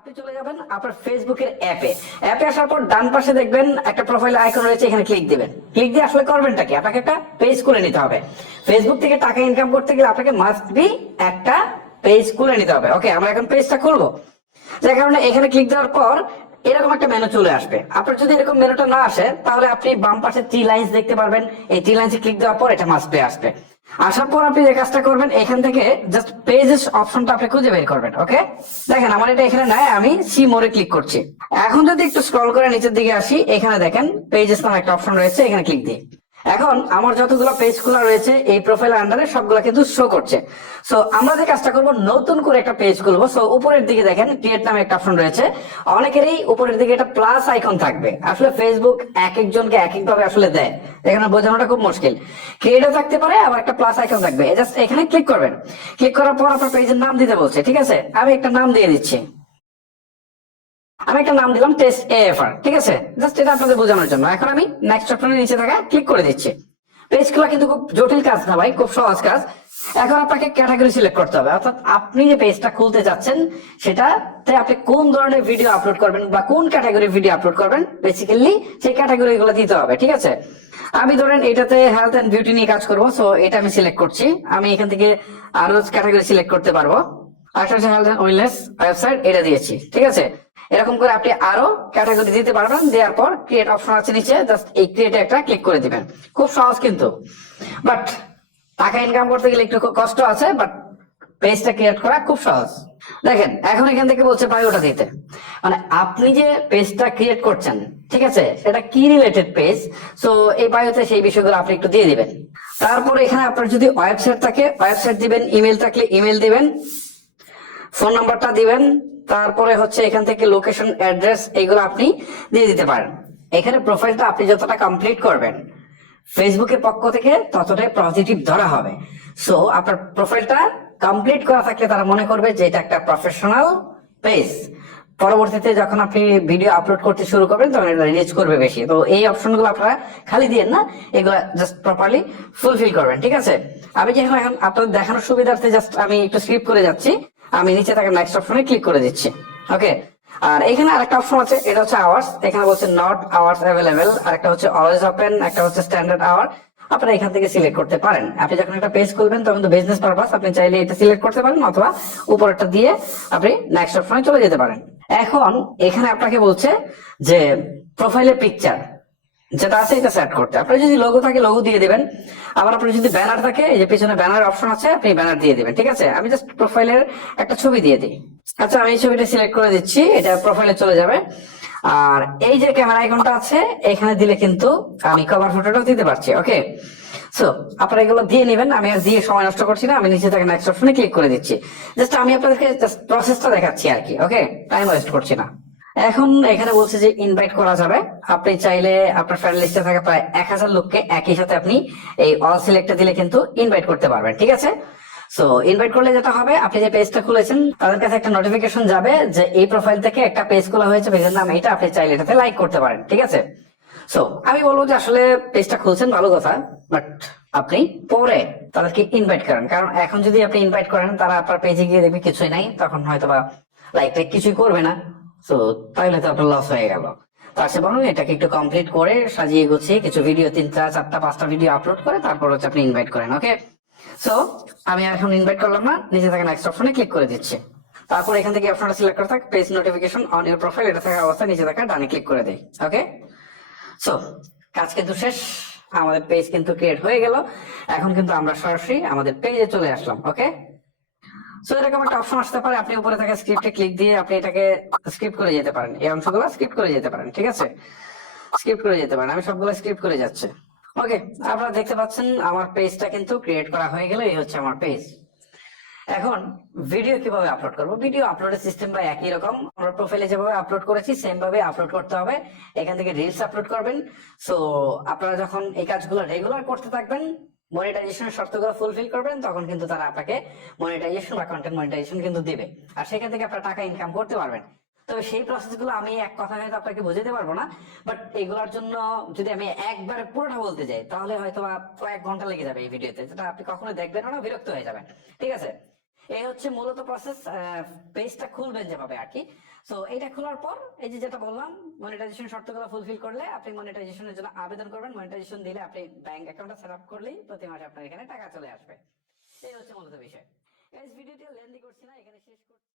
আপনি চলে যাবেন আপনার ফেসবুকের অ্যাপে আসার পর ডান পাশে দেখবেন একটা প্রোফাইল আইকন রয়েছে, এখানে ক্লিক দিবেন। ক্লিক দিয়ে আসলে করবেনটা কি, আপনাকে একটা পেজ খুলে নিতে হবে। ফেসবুক থেকে টাকা ইনকাম করতে গেলে আপনাকে মাস্ট বি একটা পেজ খুলে নিতে হবে। ওকে, আমরা এখন পেজটা খুলবো, যার কারণে এখানে ক্লিক দেওয়ার পর এরকম একটা মেনু চলে আসবে। আপনার যদি এরকম মেনুটা না আসে তাহলে আপনি বাম পাশে থ্রি লাইন্স দেখতে পারবেন, এই থ্রি লাইন্সে ক্লিক দেওয়ার পর এটা মাস্ট বি আসবে। আসার পর আপনি যে কাজটা করবেন, এখান থেকে জাস্ট পেজেস অপশনটা আপনি খুঁজে বের করবেন। ওকে, দেখেন আমার এটা এখানে নাই, আমি সি মোরে ক্লিক করছি। এখন যদি একটু স্ক্রল করে নিচের দিকে আসি, এখানে দেখেন পেজেস নামে একটা অপশন রয়েছে, এখানে ক্লিক দিই। এখন আমার যতগুলো পেজ খোলা রয়েছে এই প্রোফাইল আন্ডারে সবগুলো কিন্তু শো করছে। সো আমরা যে কাজটা করবো, নতুন করে একটা পেজ খুলবো। সো উপরের দিকে দেখেন ক্রিয়েট নামে একটা অপশন রয়েছে, অনেকেরই উপরের দিকে একটা প্লাস আইকন থাকবে। আসলে ফেসবুক এক একজনকে এক এক ভাবে আসলে দেয়, এখানে বোঝানোটা খুব মুশকিল। ক্রিয়েটও থাকতে পারে, আবার একটা প্লাস আইকন থাকবে। জাস্ট এখানে ক্লিক করবেন। ক্লিক করার পর আপনার পেজের নাম দিতে বলছে, ঠিক আছে, আমি একটা নাম দিয়ে দিচ্ছি। আমি একটা নাম দিলাম টেস্ট এএফআর, ঠিক আছে, জাস্ট এটা আপনাদের বোঝানোর জন্য। এখন আমি নেক্সট অপশনের নিচে থাকা ক্লিক করে দিচ্ছি। পেজ খোলা কিন্তু খুব জটিল কাজ না ভাই, খুব সহজ কাজ। এখন আপনাকে ক্যাটাগরি সিলেক্ট করতে হবে, অর্থাৎ আপনি যে পেজটা খুলতে যাচ্ছেন সেটাতে আপনি কোন ধরনের ভিডিও আপলোড করবেন বা কোন ক্যাটাগরির ভিডিও আপলোড করবেন, বেসিক্যালি সেই ক্যাটাগরি গুলো দিতে হবে, ঠিক আছে। আমি ধরেন এটাতে হেলথ এন্ড বিউটি নিয়ে কাজ করবো, সো এটা আমি সিলেক্ট করছি। আমি এখান থেকে আরো ক্যাটাগরি সিলেক্ট করতে পারবো। আরেকটা হচ্ছে হেলথ এন্ড ওয়েলনেস ওয়েবসাইট, এটা দিয়েছি, ঠিক আছে। এরকম করে আপনি আরো ক্যাটাগরি দিতে পারবেন। দেওয়ার পর ক্রিয়েট অপশন আছে নিচে, জাস্ট এই ক্রিয়েটে একটা ক্লিক করে দিবেন। খুব সহজ কিন্তু, বাট টাকা ইনকাম করতে গেলে একটু কষ্ট আছে, বাট পেজটা ক্রিয়েট করা খুব সহজ। দেখেন এখন এখান থেকে বলছে বায়োটা দিতে, মানে আপনি যে পেজটা ক্রিয়েট করছেন, ঠিক আছে, সেটা কি রিলেটেড পেজ। সো এই বায়োতে সেই বিষয়গুলো আপনি একটু দিয়ে দিবেন। তারপর এখানে আপনার যদি ওয়েবসাইট থাকে ওয়েবসাইট দিবেন, ইমেল থাকলে ইমেল দিবেন, ফোন নাম্বারটা দিবেন। তারপরে হচ্ছে এখান থেকে লোকেশন, অ্যাড্রেস, এগুলো আপনি দিয়ে দিতে পারেন। এখানে প্রোফাইলটা আপনি যতটা কমপ্লিট করবেন ফেসবুকের পক্ষ থেকে ততটাই পজিটিভ ধরা হবে। সো আপনার প্রোফাইলটা কমপ্লিট করা থাকলে তারা মনে করবে যে এটা একটা প্রফেশনাল পেজ। পরবর্তীতে যখন আপনি ভিডিও আপলোড করতে শুরু করবেন তখন এটা রিচ করবে বেশি। তো এই অপশনগুলো আপনারা খালি দিয়েন না, এগুলো জাস্ট প্রপারলি ফুলফিল করবেন, ঠিক আছে। আমি যেখানে এখন আপনাদের দেখানোর সুবিধার্থে জাস্ট আমি একটু স্কিপ করে যাচ্ছি, আমি নিচে থাকা নেক্সট অপশনে ক্লিক করে দিচ্ছি। ওকে, আর এখানে আরেকটা অপশন আছে, এটা হচ্ছে আওয়ার্স। এখানে বলছে নট আওয়ার্স অ্যাভেলেবেল, আর একটা হচ্ছে অলওয়েজ ওপেন, একটা হচ্ছে স্ট্যান্ডার্ড আওয়ার। আপনারা এখান থেকে সিলেক্ট করতে পারেন। আপনি যখন একটা পেজ খুলবেন তখন তো বিজনেস পারপাস, আপনি চাইলে এটা সিলেক্ট করতে পারেন, অথবা উপরেরটা দিয়ে আপনি নেক্সট অপশনে চলে যেতে পারেন। এখন এখানে আপনাকে বলছে যে প্রোফাইলের পিকচার যেটা আছে এটা সেট করতে। আপনার যদি লোগো থাকে লোগো দিয়ে দিবেন, আবার আপনার যদি ব্যানার থাকে, এই যে পিছনে ব্যানার অপশন আছে, আপনি ব্যানার দিয়ে দিবেন, ঠিক আছে। আমি জাস্ট প্রোফাইলের একটা ছবি দিয়ে দিই। আচ্ছা, আমি এই ছবিটা সিলেক্ট করে দিচ্ছি, এটা প্রোফাইলে চলে যাবে। আর এই যে ক্যামেরা আইকনটা আছে এখানে দিলে কিন্তু আমি কভার ফটোটাও দিতে পারছি। ওকে, সো আপনারা এগুলো দিয়ে নেবেন, আমি আর দিয়ে সময় নষ্ট করছি না। আমি নিচে থেকে নেক্সট অপশনে ক্লিক করে দিচ্ছি। জাস্ট আমি আপনাদেরকে জাস্ট প্রসেসটা দেখাচ্ছি আর কি। ওকে, টাইম ওয়েস্ট করছি না। এখন এখানে বলছে যে ইনভাইট করা যাবে। আপনি চাইলে আপনার ফ্রেন্ড লিস্টে থাকা প্রায় 1000 লোককে একই সাথে আপনি এই অল সিলেক্টে দিলে কিন্তু ইনভাইট করতে পারবেন, ঠিক আছে। সো ইনভাইট করলে যেটা হবে, আপনি যে পেজটা খুলেছেন তাদের কাছে একটা নোটিফিকেশন যাবে যে এই প্রোফাইল থেকে একটা পেজ খোলা হয়েছে, পেজের নাম এটা, আপনি চাইলে এটাতে লাইক করতে পারেন, ঠিক আছে। সো আমি বলবো যে আসলে পেজটা খুলছেন ভালো কথা, বাট আপনি পরে তাদেরকে ইনভাইট করেন। কারণ এখন যদি আপনি ইনভাইট করেন তারা আপনার পেজে গিয়ে দেখবে কিছুই নাই, তখন হয়তো বা লাইক টাইক কিছুই করবে না। তো তাহলে তো আপনার লস হয়ে গেল। তার চেয়ে বরং এটাকে একটু কমপ্লিট করে সাজিয়ে গুছিয়ে কিছু ভিডিও 3টা 4টা 5টা ভিডিও আপলোড করে তারপর হচ্ছে আপনি ইনভাইট করেন। ওকে, সো আমি এখন ইনভাইট করলাম না, নিচে থাকা নেক্সট অপশনে ক্লিক করে দিচ্ছি। তারপর এখান থেকে অপশনটা সিলেক্ট করে থাক page notification on your profile, এটা থাকা অবস্থায় নিচে থাকা ডানে ক্লিক করে দেই। ওকে, সো কাজ কিন্তু শেষ, আমাদের পেজ কিন্তু ক্রিয়েট হয়ে গেল। এখন কিন্তু আমরা সরাসরি আমাদের পেজে চলে আসলাম। ওকে, সো এরকম একটা অপশন আসতে পারে, আপনি উপরে থাকা স্ক্রিপ্টে ক্লিক দিয়ে আপনি এটাকে স্ক্রিপ্ট করে যেতে পারেন, এই অংশগুলো স্ক্রিপ্ট করে যেতে পারেন, ঠিক আছে, স্ক্রিপ্ট করে যেতে পারেন। আমি সবগুলো স্ক্রিপ্ট করে যাচ্ছে। ওকে, আপনারা দেখতে পাচ্ছেন আমার পেজটা কিন্তু ক্রিয়েট করা হয়ে গেল, এই হচ্ছে আমার পেজ। এখন ভিডিও কিভাবে আপলোড করব? ভিডিও আপলোডের সিস্টেম বা একই রকম, আমরা প্রোফাইলে যেভাবে আপলোড করেছি সেম ভাবে আপলোড করতে হবে। এখান থেকে রিলস আপলোড করবেন। সো আপনারা যখন এই কাজগুলো রেগুলার করতে থাকবেন, মনিটাইজেশনের শর্তগুলো ফুলফিল করবেন, তখন কিন্তু তারা আপনাকে মনিটাইজেশন বা কন্টেন্ট মনিটাইজেশন কিন্তু দিবে, আর সেখান থেকে আপনারা টাকা ইনকাম করতে পারবেন। তবে সেই প্রসেসগুলো আমি এক কথায় হয়তো আপনাকে বোঝাতে পারবো না, বাট এগুলোর জন্য যদি আমি একবার পুরোটা বলতে যাই তাহলে হয়তো কয়েক ঘন্টা লেগে যাবে এই ভিডিওতে, যেটা আপনি কখনো দেখবেন না, বিরক্ত হয়ে যাবেন, ঠিক আছে। এই হচ্ছে মূলত প্রসেস। পেজটা খুলবেন যেভাবে আর কি, সো এটা খোলার পর এই যে যেটা বললাম, মনিটাইজেশন শর্তগুলো ফুলফিল করলে আপনি মনিটাইজেশনের জন্য আবেদন করবেন। মনিটাইজেশন দিলে আপনি ব্যাংক অ্যাকাউন্টটা সেট আপ করলেই প্রতি মাসে আপনার এখানে টাকা চলে আসবে। এই হচ্ছে মূলত বিষয়। গাইস, ভিডিওটি লেন্দি করছি না, এখানে শেষ করছি।